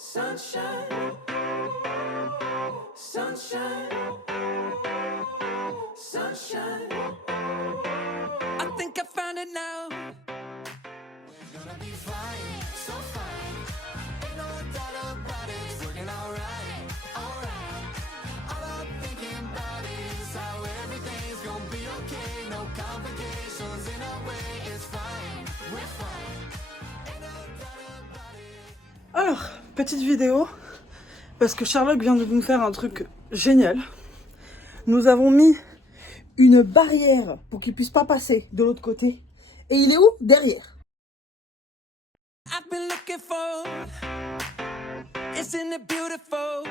Sunshine, sunshine, sunshine. I think I found it now. We're gonna be fine, so fine. Ain't no doubt about it. It's working alright, alright. All I'm thinking about is how everything's gonna be okay. No complications in our way. It's fine, we're fine. Ain't no doubt about it. Alors, petite vidéo, parce que Sherlock vient de nous faire un truc génial. Nous avons mis une barrière pour qu'il puisse pas passer de l'autre côté. Et il est où? Derrière. I've been looking for, isn't it beautiful?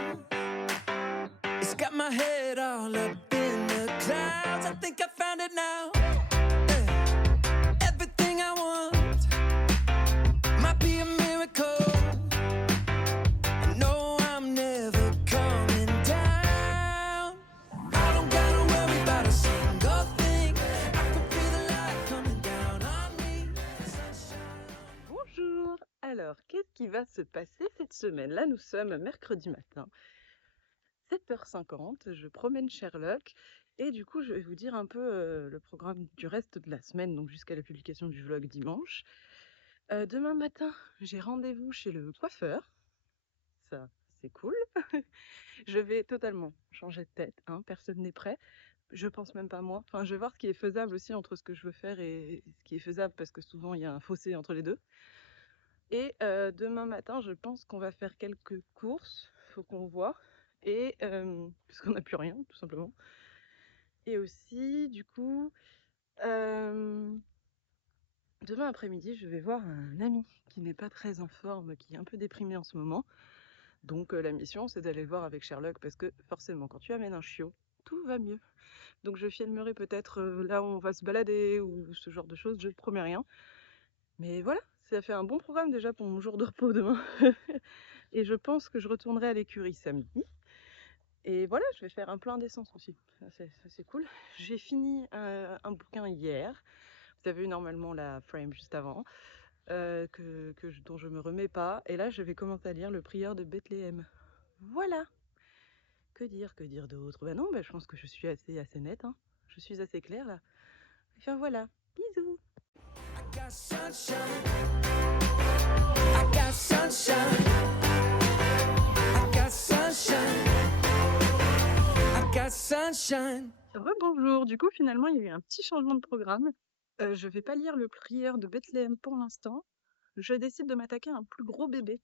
It's got my head all up in the clouds. I think I found it now. Yeah. Everything I want might be a miracle. I know I'm never coming down. I don't gotta worry about a single thing. I can feel the light coming down on me. Sunshine. Bonjour. Alors, qu'est-ce qui va se passer cette semaine? Là, nous sommes mercredi matin, 7h50, je promène Sherlock et du coup, je vais vous dire un peu le programme du reste de la semaine, donc jusqu'à la publication du vlog dimanche. Demain matin, j'ai rendez-vous chez le coiffeur. Ça, c'est cool. Je vais totalement changer de tête, hein, personne n'est prêt. Je pense même pas moi. Enfin, je vais voir ce qui est faisable aussi entre ce que je veux faire et ce qui est faisable parce que souvent il y a un fossé entre les deux. Et demain matin, je pense qu'on va faire quelques courses, faut qu'on voit, et parce qu'on n'a plus rien, tout simplement. Et aussi, du coup, demain après-midi, je vais voir un ami qui n'est pas très en forme, qui est un peu déprimé en ce moment. Donc la mission, c'est d'aller le voir avec Sherlock, parce que forcément, quand tu amènes un chiot, tout va mieux. Donc je filmerai peut-être là où on va se balader, ou ce genre de choses, je ne promets rien. Mais voilà, ça fait un bon programme déjà pour mon jour de repos demain. Et je pense que je retournerai à l'écurie samedi. Et voilà, je vais faire un plein d'essence aussi. Ça, c'est cool. J'ai fini un bouquin hier. Vous avez eu normalement la frame juste avant, dont je me remets pas. Et là, je vais commencer à lire Le Prieur de Bethléem. Voilà. Que dire d'autre? Ben non, je pense que je suis assez nette, hein. Je suis assez claire là. Enfin voilà, bisous. I got sunshine. I got sunshine. I got sunshine. I got sunshine. Rebonjour, du coup finalement il y a eu un petit changement de programme. Je vais pas lire Le Prieur de Bethléem pour l'instant. Je décide de m'attaquer à un plus gros bébé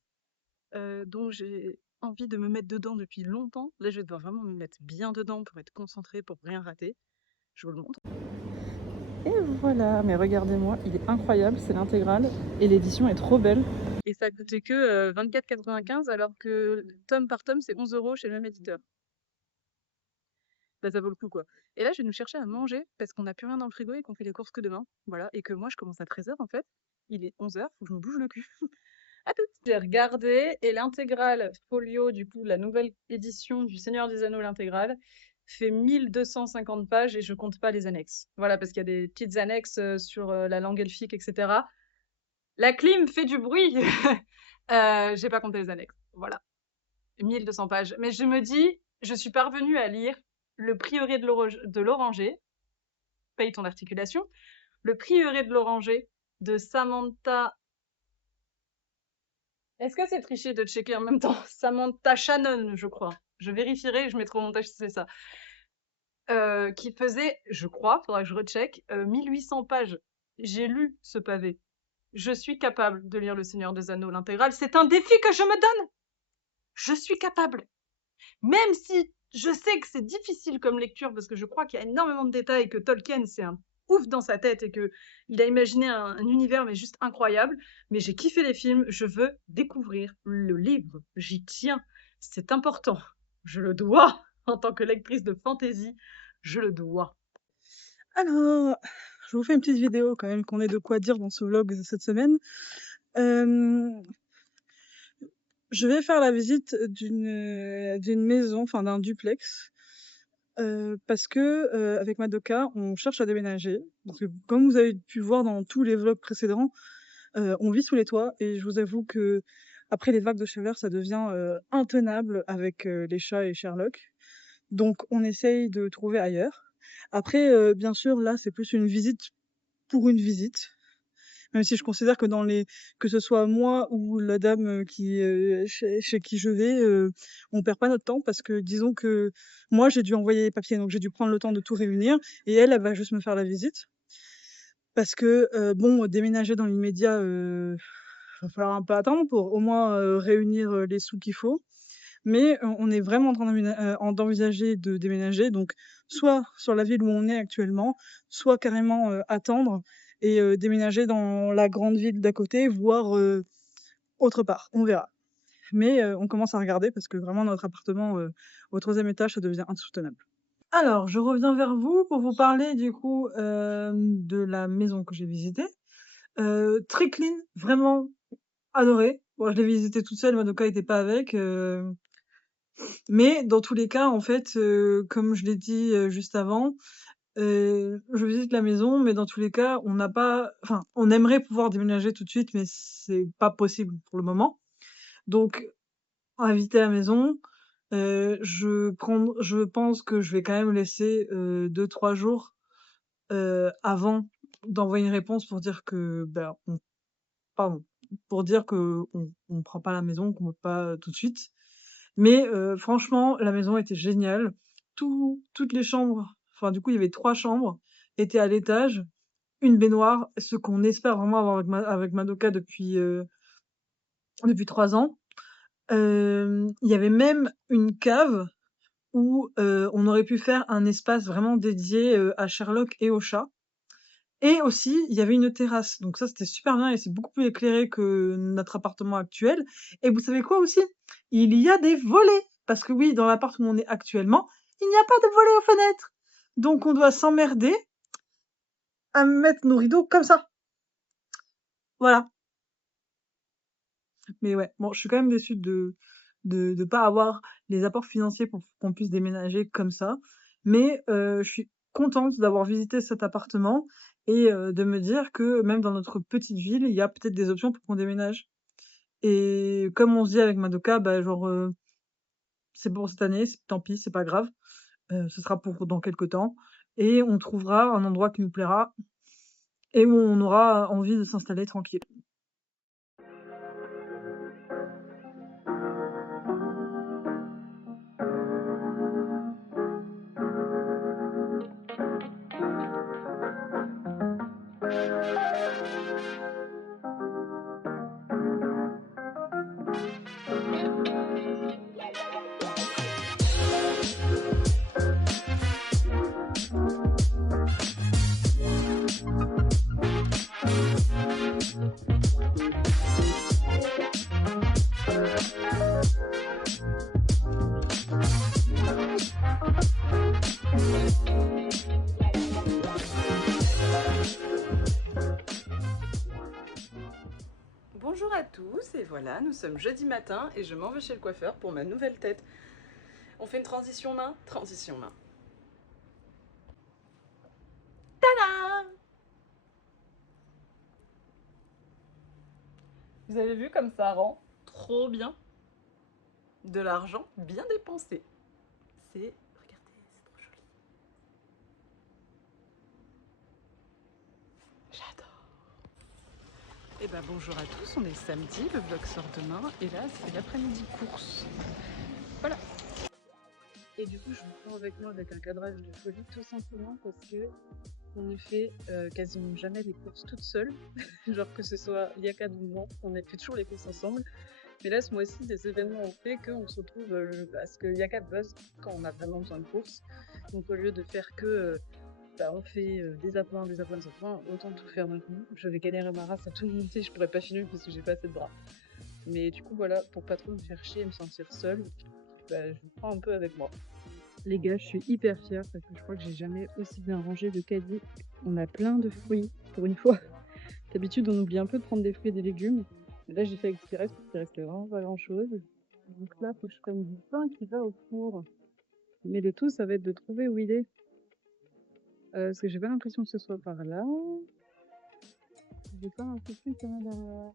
dont j'ai envie de me mettre dedans depuis longtemps. Là je vais devoir vraiment me mettre bien dedans pour être concentrée, pour rien rater. Je vous le montre. Et voilà, mais regardez-moi, il est incroyable, c'est l'intégrale et l'édition est trop belle. Et ça a coûté que 24,95 alors que tome par tome c'est 11 € chez le même éditeur. Bah, ça vaut le coup, quoi. Et là, je vais nous chercher à manger parce qu'on n'a plus rien dans le frigo et qu'on fait les courses que demain. Voilà. Et que moi, je commence à 13h en fait. Il est 11h, faut que je me bouge le cul. À toutes! J'ai regardé et l'intégrale folio, du coup, la nouvelle édition du Seigneur des Anneaux, l'intégrale, fait 1250 pages et je compte pas les annexes. Voilà, parce qu'il y a des petites annexes sur la langue elfique, etc. La clim fait du bruit! J'ai pas compté les annexes. Voilà. 1200 pages. Mais je me dis, je suis parvenue à lire Le Prieuré de l'Oranger, paye ton articulation, Le Prieuré de l'Oranger de Samantha. Est-ce que c'est triché de checker en même temps? Samantha Shannon, je crois. Je vérifierai, je mettrai au montage si c'est ça. Qui faisait, je crois, faudra que je recheck, 1800 pages. J'ai lu ce pavé. Je suis capable de lire Le Seigneur des Anneaux, l'intégrale. C'est un défi que je me donne! Je suis capable! Même si je sais que c'est difficile comme lecture, parce que je crois qu'il y a énormément de détails, que Tolkien, c'est un ouf dans sa tête et que il a imaginé un univers mais juste incroyable. Mais j'ai kiffé les films, je veux découvrir le livre. J'y tiens. C'est important. Je le dois. En tant que lectrice de fantasy, je le dois. Alors, je vous fais une petite vidéo quand même qu'on ait de quoi dire dans ce vlog cette semaine. Je vais faire la visite d'une maison, enfin d'un duplex, parce que avec Madoka, on cherche à déménager. Donc, comme vous avez pu voir dans tous les vlogs précédents, on vit sous les toits et je vous avoue que après les vagues de chaleur, ça devient intenable avec les chats et Sherlock. Donc on essaye de trouver ailleurs. Après, bien sûr, là, c'est plus une visite pour une visite. Même si je considère que que ce soit moi ou la dame chez qui je vais, on perd pas notre temps parce que disons que moi j'ai dû envoyer les papiers, donc j'ai dû prendre le temps de tout réunir et elle va juste me faire la visite. Parce que bon, déménager dans l'immédiat, va falloir un peu attendre pour au moins réunir les sous qu'il faut. Mais on est vraiment en train d'envisager de déménager, donc soit sur la ville où on est actuellement, soit carrément attendre et déménager dans la grande ville d'à côté, voire autre part. On verra. Mais on commence à regarder parce que vraiment notre appartement au 3e étage, ça devient insoutenable. Alors, je reviens vers vous pour vous parler du coup de la maison que j'ai visitée. Très clean, vraiment adoré. Bon, je l'ai visitée toute seule, Madoka était pas avec. Mais dans tous les cas, en fait, comme je l'ai dit juste avant, je visite la maison, mais dans tous les cas, on n'a pas, enfin, on aimerait pouvoir déménager tout de suite, mais c'est pas possible pour le moment. Donc, on va visiter la maison. Je pense que je vais quand même laisser 2-3 jours avant d'envoyer une réponse pour dire que, ben, pardon, pour dire que on prend pas la maison, qu'on veut pas tout de suite. Mais franchement, la maison était géniale. Toutes les chambres, enfin du coup il y avait 3 chambres, étaient à l'étage, une baignoire, ce qu'on espère vraiment avoir avec Madoka depuis 3 ans. Il y avait même une cave où on aurait pu faire un espace vraiment dédié à Sherlock et au chat. Et aussi, il y avait une terrasse. Donc ça, c'était super bien et c'est beaucoup plus éclairé que notre appartement actuel. Et vous savez quoi aussi? Il y a des volets. Parce que oui, dans l'appart où on est actuellement, il n'y a pas de volets aux fenêtres. Donc on doit s'emmerder à mettre nos rideaux comme ça. Voilà. Mais ouais, bon, je suis quand même déçue de pas avoir les apports financiers pour qu'on puisse déménager comme ça. Mais je suis contente d'avoir visité cet appartement et de me dire que même dans notre petite ville, il y a peut-être des options pour qu'on déménage. Et comme on se dit avec Madoka, bah genre c'est pour cette année, tant pis, c'est pas grave. Ce sera pour dans quelque temps et on trouvera un endroit qui nous plaira et où on aura envie de s'installer tranquille. Bonjour à tous, et voilà, nous sommes jeudi matin et je m'en vais chez le coiffeur pour ma nouvelle tête. On fait une transition main? Transition main. Tada! Vous avez vu comme ça rend trop bien? De l'argent bien dépensé. Regardez, c'est trop joli. J'adore. Et ben bonjour à tous, on est samedi, le vlog sort demain et là c'est l'après-midi course. Voilà. Et du coup je vous prends avec moi avec un cadrage de folie tout simplement parce que on ne fait quasiment jamais les courses toute seule. Genre que ce soit Yaka ou moi, on fait toujours les courses ensemble. Mais là ce mois-ci des événements ont fait qu'on se retrouve à ce que Yaka buzz quand on a vraiment besoin de courses. Donc au lieu de faire que on fait des appoints, autant tout faire d'un coup. Je vais galérer ma race à tout monter, je pourrais pas finir parce que j'ai pas assez de bras. Mais du coup voilà, pour pas trop me faire chier et me sentir seule, je vous prends un peu avec moi. Les gars, je suis hyper fière parce que je crois que j'ai jamais aussi bien rangé le caddie. On a plein de fruits pour une fois. D'habitude on oublie un peu de prendre des fruits et des légumes. Mais là j'ai fait exprès parce qu'il restait vraiment pas grand chose. Donc là faut que je prenne du pain qui va au four. Mais le tout ça va être de trouver où il est. Parce que j'ai pas l'impression que ce soit par là. J'ai pas l'impression qu'il y en a derrière.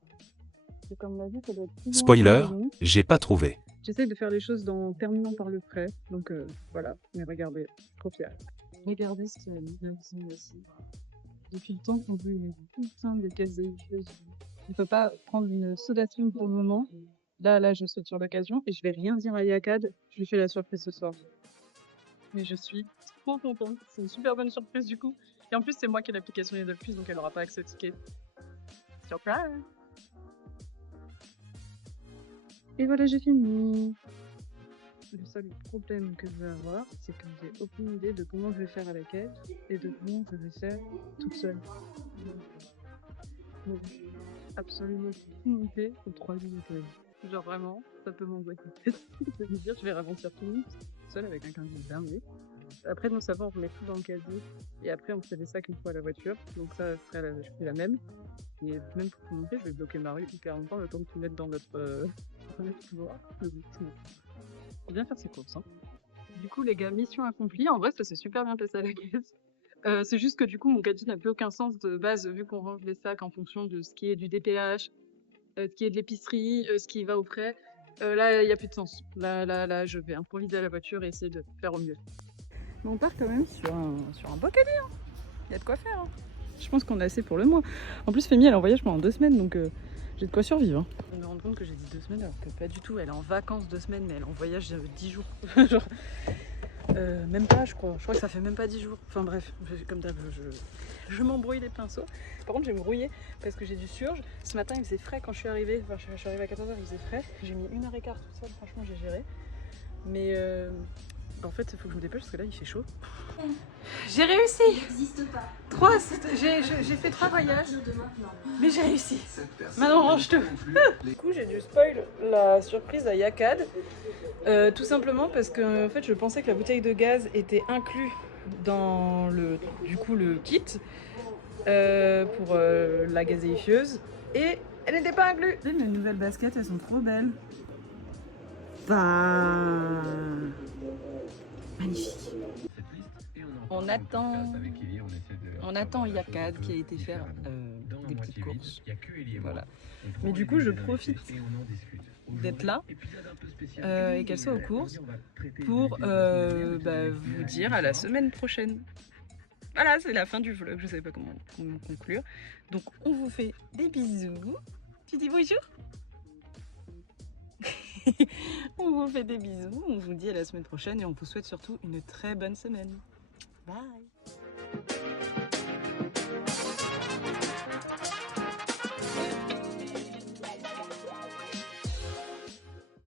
Et comme on l'a vu, ça doit être plus loin que Spoiler, la maison. j'ai pas trouvé. J'essaie de faire les choses en terminant par le prêt, donc voilà. Mais regardez, trop fière. Regardez ce qu'il y a mis là aussi. Depuis le temps qu'on veut une putain de gazéifieuses. On peut pas prendre une sodation pour le moment. Là, je saute sur l'occasion et je vais rien dire à Yakad. Je lui fais la surprise ce soir. Mais je suis trop contente. C'est une super bonne surprise du coup. Et en plus, c'est moi qui ai l'application Needlefish, donc elle aura pas accès au ticket. Surprise! Et voilà, j'ai fini. Le seul problème que je vais avoir, c'est que j'ai aucune idée de comment je vais faire à la quête et de comment je vais faire toute seule. Donc, absolument aucune idée au 3e étage. Genre vraiment, ça peut m'envoyer de me dire je vais ralentir tout le monde seule avec un casier blindé. Après, non, ça va, on remet tout dans le casier et après on fait des sacs une fois à la voiture. Donc ça, je fais la même. Et même pour tout montrer, je vais bloquer ma rue hyper longtemps le temps de tout mettre dans notre couloir. Mais bon, c'est bon. Faut bien faire ses courses. Hein. Du coup, les gars, mission accomplie. En vrai, ça s'est super bien passé à la caisse. C'est juste que du coup, mon caddie n'a plus aucun sens de base, vu qu'on range les sacs en fonction de ce qui est du DPH, ce qui est de l'épicerie, ce qui va au frais. Là, il n'y a plus de sens. Là, je vais improviser à la voiture et essayer de faire au mieux. Mais on part quand même sur un beau caddie. Hein. Il y a de quoi faire. Hein. Je pense qu'on a assez pour le mois. En plus, Fémi, elle est en voyage pendant 2 semaines, donc j'ai de quoi survivre. Hein. Je me rends compte que j'ai dit 2 semaines alors que pas du tout. Elle est en vacances 2 semaines, mais elle est en voyage 10 jours. Genre, même pas, je crois. Je crois que ça fait même pas 10 jours. Enfin bref, comme d'hab, je m'embrouille les pinceaux. Par contre, j'ai me brouillé parce que j'ai du surge. Ce matin, il faisait frais quand je suis arrivée. Enfin, je suis arrivée à 14h, il faisait frais. J'ai mis 1h15 toute seule, franchement, j'ai géré. Mais en fait, il faut que je me dépêche parce que là, il fait chaud. J'ai réussi! Il n'existe pas. J'ai fait 3 voyages, mais j'ai réussi. Maintenant, range tout. Du coup, j'ai dû spoil la surprise à Yakad. Tout simplement parce que en fait, je pensais que la bouteille de gaz était inclue dans le kit pour la gazéifieuse. Et elle n'était pas inclue. Mes nouvelles baskets, elles sont trop belles. Bah... magnifique. On attend Yakad qui a été faire des petites courses. Voilà. Mais du coup, je profite d'être là et qu'elle soit aux courses pour vous dire à la semaine prochaine. Voilà, c'est la fin du vlog. Je ne savais pas comment conclure. Donc, on vous fait des bisous. Tu dis bonjour? On vous fait des bisous. On vous dit à la semaine prochaine et on vous souhaite surtout une très bonne semaine. Bye.